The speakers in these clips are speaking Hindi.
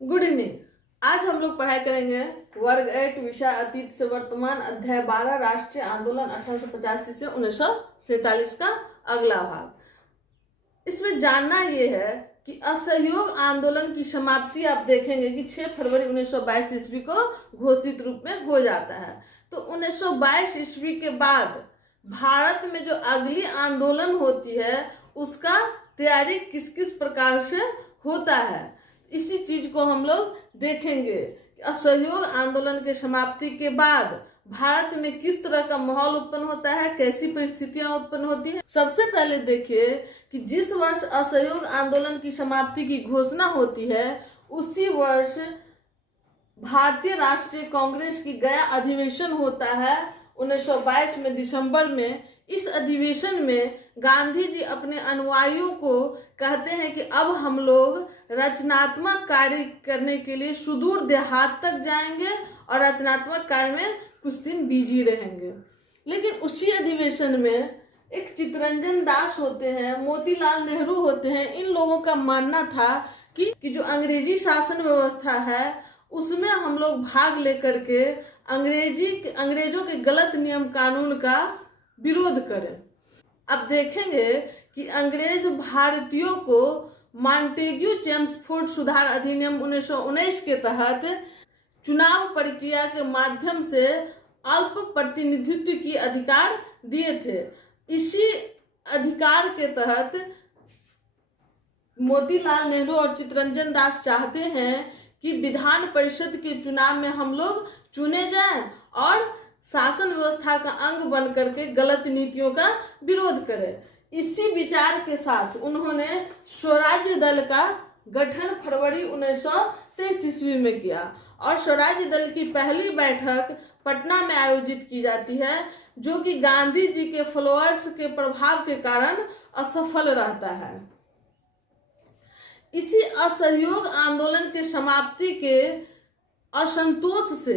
Good evening. आज हम लोग पढ़ाई करेंगे वर्ग 8 विषय अतीत से वर्तमान अध्याय 12 राष्ट्रीय आंदोलन 1885 से 1947 का अगला भाग। इसमें जानना ये है कि असहयोग आंदोलन की समाप्ति आप देखेंगे कि 6 फरवरी 1922 ईस्वी को घोषित रूप में हो जाता है। तो 1922 ईस्वी के बाद भारत में जो अगली आंदोलन होती है उसका तैयारी किस किस प्रकार से होता है, इसी चीज को हम लोग देखेंगे। असहयोग आंदोलन के समाप्ति के बाद भारत में किस तरह का माहौल उत्पन्न होता है, कैसी परिस्थितियां उत्पन्न होती हैं। सबसे पहले देखिए कि जिस वर्ष असहयोग आंदोलन की समाप्ति की घोषणा होती है उसी वर्ष भारतीय राष्ट्रीय कांग्रेस की गया अधिवेशन होता है 1922 में दिसंबर में। इस अधिवेशन में गांधी जी अपने अनुयायियों को कहते हैं कि अब हम लोग रचनात्मक कार्य करने के लिए सुदूर देहात तक जाएंगे और रचनात्मक कार्य में कुछ दिन बिजी रहेंगे। लेकिन उसी अधिवेशन में एक चित्तरंजन दास होते हैं, मोतीलाल नेहरू होते हैं, इन लोगों का मानना था कि जो अंग्रेजी शासन व्यवस्था है उसमें हम लोग भाग लेकर के अंग्रेजों के गलत नियम कानून का विरोध करें। अब देखेंगे कि अंग्रेज भारतीयों को मॉन्टेग्यू चेम्सफोर्ड सुधार अधिनियम 1919 के तहत चुनाव प्रक्रिया के माध्यम से अल्प प्रतिनिधित्व की अधिकार दिए थे। इसी अधिकार के तहत मोतीलाल नेहरू और चित्तरंजन दास चाहते हैं कि विधान परिषद के चुनाव में हम लोग चुने जाएं और शासन व्यवस्था का अंग बन करके गलत नीतियों का विरोध करें। इसी विचार के साथ उन्होंने स्वराज्य दल का गठन फरवरी 1923 ईस्वी में किया और स्वराज्य दल की पहली बैठक पटना में आयोजित की जाती है, जो कि गांधी जी के फॉलोअर्स के प्रभाव के कारण असफल रहता है। इसी असहयोग आंदोलन के समाप्ति के असंतोष से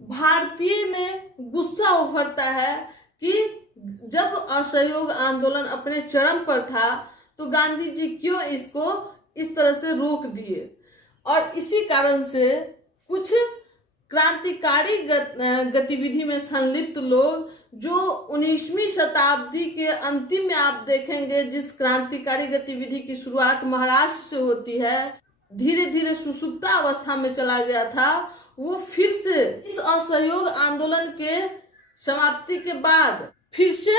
भारतीय में गुस्सा उभरता है कि जब असहयोग आंदोलन अपने चरम पर था तो गांधी जी क्यों इसको इस तरह से रोक दिए। और इसी कारण से कुछ क्रांतिकारी गतिविधि में संलिप्त लोग, जो 19वीं शताब्दी के अंतिम में आप देखेंगे जिस क्रांतिकारी गतिविधि की शुरुआत महाराष्ट्र से होती है, धीरे धीरे सुषुप्ता अवस्था में चला गया था, वो फिर से इस असहयोग आंदोलन के समाप्ति के बाद फिर से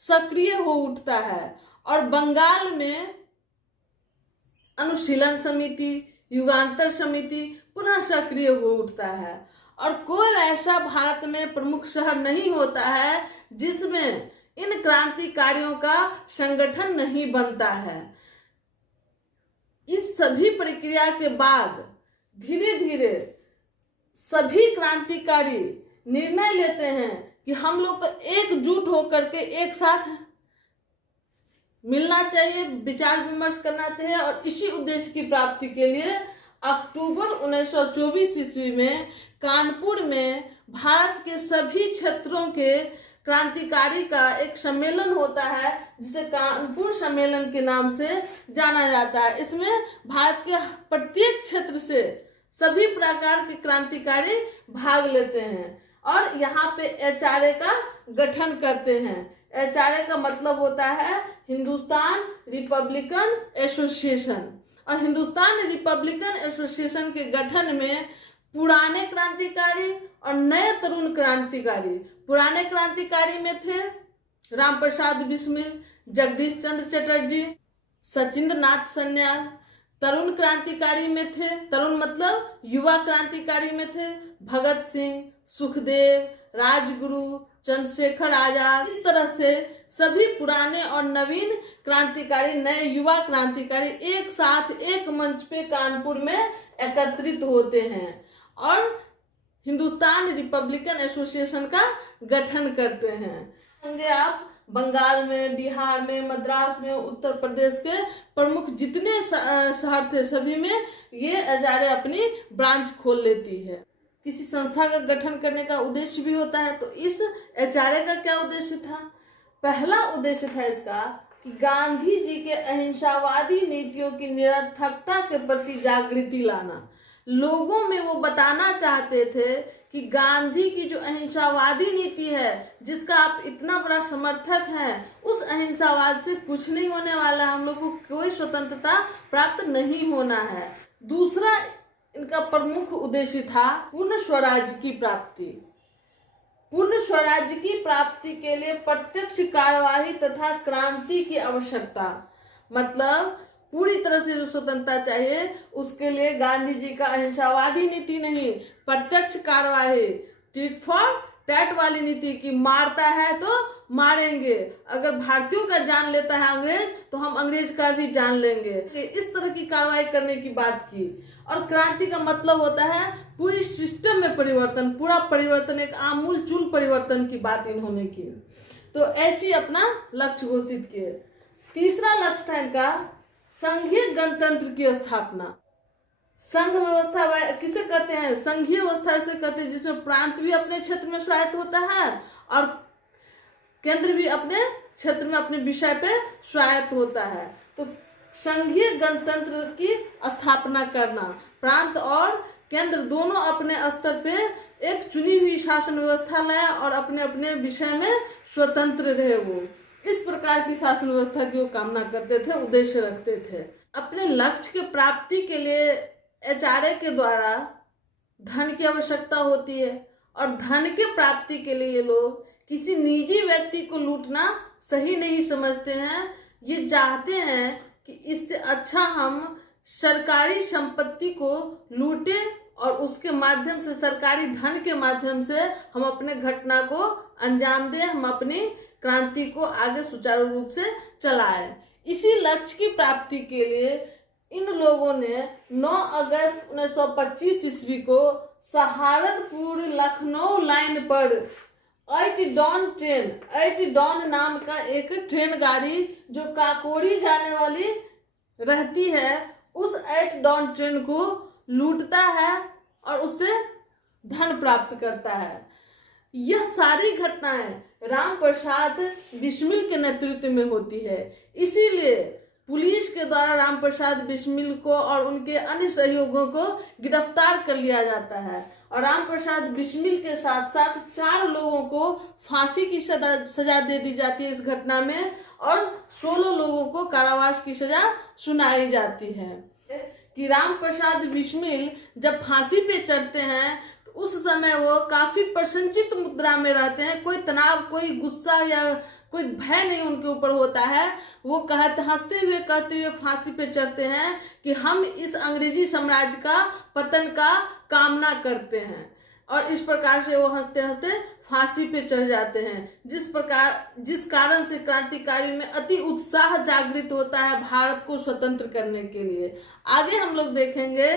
सक्रिय हो उठता है और बंगाल में अनुशीलन समिति, युगांतर समिति पुनः सक्रिय हो उठता है। और कोई ऐसा भारत में प्रमुख शहर नहीं होता है जिसमें इन क्रांतिकारियों का संगठन नहीं बनता है। इस सभी प्रक्रिया के बाद धीरे धीरे सभी क्रांतिकारी निर्णय लेते हैं कि हम लोग को एकजुट होकर के एक साथ मिलना चाहिए, विचार विमर्श करना चाहिए। और इसी उद्देश्य की प्राप्ति के लिए अक्टूबर 1924 ईस्वी में कानपुर में भारत के सभी क्षेत्रों के क्रांतिकारी का एक सम्मेलन होता है, जिसे कानपुर सम्मेलन के नाम से जाना जाता है। इसमें भारत के प्रत्येक क्षेत्र से सभी प्रकार के क्रांतिकारी भाग लेते हैं और यहाँ पे एचआरए का गठन करते हैं। एचआरए का मतलब होता है हिंदुस्तान रिपब्लिकन एसोसिएशन। और हिंदुस्तान रिपब्लिकन एसोसिएशन के गठन में पुराने क्रांतिकारी और नए तरुण क्रांतिकारी, पुराने क्रांतिकारी में थे राम प्रसाद बिस्मिल, जगदीश चंद्र चटर्जी, सचिंद्र नाथ सन्याल। तरुण क्रांतिकारी में थे, तरुण मतलब युवा क्रांतिकारी में थे भगत सिंह, सुखदेव, राजगुरु, चंद्रशेखर आजाद। इस तरह से सभी पुराने और नवीन क्रांतिकारी, नए युवा क्रांतिकारी एक साथ एक मंच पे कानपुर में एकत्रित होते हैं और हिंदुस्तान रिपब्लिकन एसोसिएशन का गठन करते हैं। आप बंगाल में, बिहार में, मद्रास में, उत्तर प्रदेश के प्रमुख जितने शहर थे सभी में ये एचआरए अपनी ब्रांच खोल लेती है। किसी संस्था का गठन करने का उद्देश्य भी होता है। तो इस एचआरए का क्या उद्देश्य था? पहला उद्देश्य था इसका कि गांधी जी के अहिंसावादी नीतियों की निरर्थकता के प्रति जागृति लाना। लोगों में वो बताना चाहते थे कि गांधी की जो अहिंसावादी नीति है, जिसका आप इतना बड़ा समर्थक हैं, उस अहिंसावाद से कुछ नहीं होने वाला, हम लोग को कोई स्वतंत्रता प्राप्त नहीं होना है। दूसरा इनका प्रमुख उद्देश्य था पूर्ण स्वराज्य की प्राप्ति। पूर्ण स्वराज्य की प्राप्ति के लिए प्रत्यक्ष कार्यवाही तथा क्रांति की आवश्यकता। मतलब पूरी तरह से जो स्वतंत्रता चाहिए, उसके लिए गांधी जी का अहिंसावादी नीति नहीं, प्रत्यक्ष कार्यवाही, टिट फॉर टैट वाली नीति की मारता है तो मारेंगे, अगर भारतीयों का जान लेता है अंग्रेज तो हम अंग्रेज का भी जान लेंगे, इस तरह की कार्रवाई करने की बात की। और क्रांति का मतलब होता है पूरी सिस्टम में परिवर्तन, पूरा परिवर्तन, एक आमूल चूल परिवर्तन की बात इन्होंने की। तो ऐसी अपना लक्ष्य घोषित किए। तीसरा लक्ष्य था इनका संघीय गणतंत्र की स्थापना। संघ व्यवस्था किसे कहते हैं? संघीय व्यवस्था से कहते हैं जिसमें प्रांत भी अपने क्षेत्र में स्वायत्त होता है और केंद्र भी अपने क्षेत्र में अपने विषय पे स्वायत्त होता है। तो संघीय गणतंत्र की स्थापना करना, प्रांत और केंद्र दोनों अपने स्तर पे एक चुनी हुई शासन व्यवस्था लाए और अपने अपने विषय में स्वतंत्र रहे। वो इस प्रकार की शासन व्यवस्था की वो कामना करते थे, उद्देश्य रखते थे। अपने लक्ष्य की प्राप्ति के लिए एचआरए के द्वारा धन की आवश्यकता होती है और धन के प्राप्ति के लिए ये लोग किसी निजी व्यक्ति को लूटना सही नहीं समझते हैं। ये चाहते हैं कि इससे अच्छा हम सरकारी संपत्ति को लूटें और उसके माध्यम से, सरकारी धन के माध्यम से हम अपने घटना को अंजाम दें, हम अपनी क्रांति को आगे सुचारू रूप से चलाएं। इसी लक्ष्य की प्राप्ति के लिए इन लोगों ने 9 अगस्त 1925 ईस्वी को सहारनपुर लखनऊ लाइन पर 8 डॉन ट्रेन, 8 डॉन नाम का एक ट्रेन गाड़ी जो काकोरी जाने वाली रहती है, उस 8 डॉन ट्रेन को लूटता है और उससे धन प्राप्त करता है। यह सारी घटनाएं राम प्रसाद बिस्मिल के नेतृत्व में होती है। इसीलिए पुलिस के द्वारा राम प्रसाद बिस्मिल को और उनके अन्य सहयोगियों को गिरफ्तार कर लिया जाता है और राम प्रसाद बिस्मिल के साथ साथ 4 लोगों को फांसी की सजा दे दी जाती है इस घटना में और 16 लोगों को कारावास की सजा सुनाई जाती है। कि राम प्रसाद बिस्मिल जब फांसी पे चढ़ते हैं तो उस समय वो काफी प्रसन्नचित्त मुद्रा में रहते हैं, कोई तनाव, कोई गुस्सा या कोई भय नहीं उनके ऊपर होता है। वो हंसते हुए कहते हुए फांसी पे चढ़ते हैं कि हम इस अंग्रेजी साम्राज्य का पतन का कामना करते हैं और इस प्रकार से वो हंसते हंसते फांसी पे चढ़ जाते हैं। जिस कारण से क्रांतिकारी में अति उत्साह जागृत होता है भारत को स्वतंत्र करने के लिए। आगे हम लोग देखेंगे